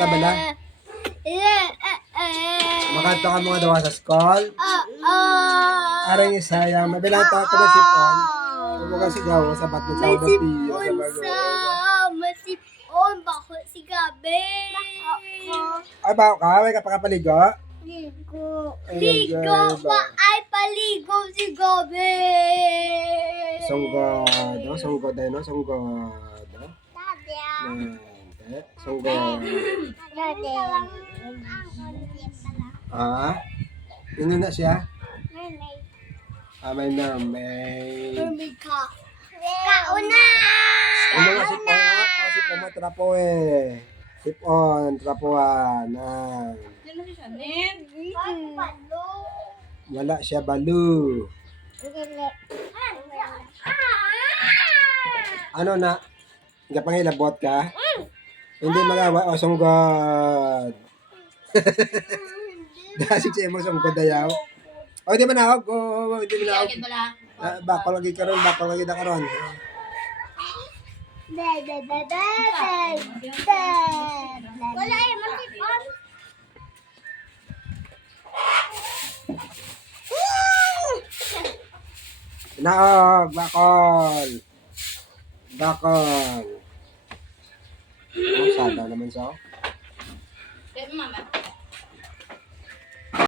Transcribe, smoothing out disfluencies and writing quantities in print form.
Makanta ba na? Makanta ka mga dawa sa school? Arang isaya. Mabilang ta ako masipon. Huwag ka sigaw. Sabat mo sa piyo. Masipon. Bako si Gabi. Ay, bako ka? May kapakapaligo? Ligo. Ay, Ligo. ay, Ay, paligo si Gabi. Sunggod. No? Sunggod ay no? Sunggod. No? Sunggod. Ah? Yun na siya? May mermaid. Mermaid ka. Kauna! Yung mga sipon. Sipon mo trapo eh. Sipon. Trapuan. Wala siya balo. Ano na? Kapangilabot ka? Hindi magawa. O, sunggod. Dasig siya mo sunggod ayaw. O, hindi manawag. O, hindi manawag. Bakal lagi karon, bakal lagi na karon. Wala eh, masipon. Naog, bakol. Bakol. Oh, sada naman sa. Mama.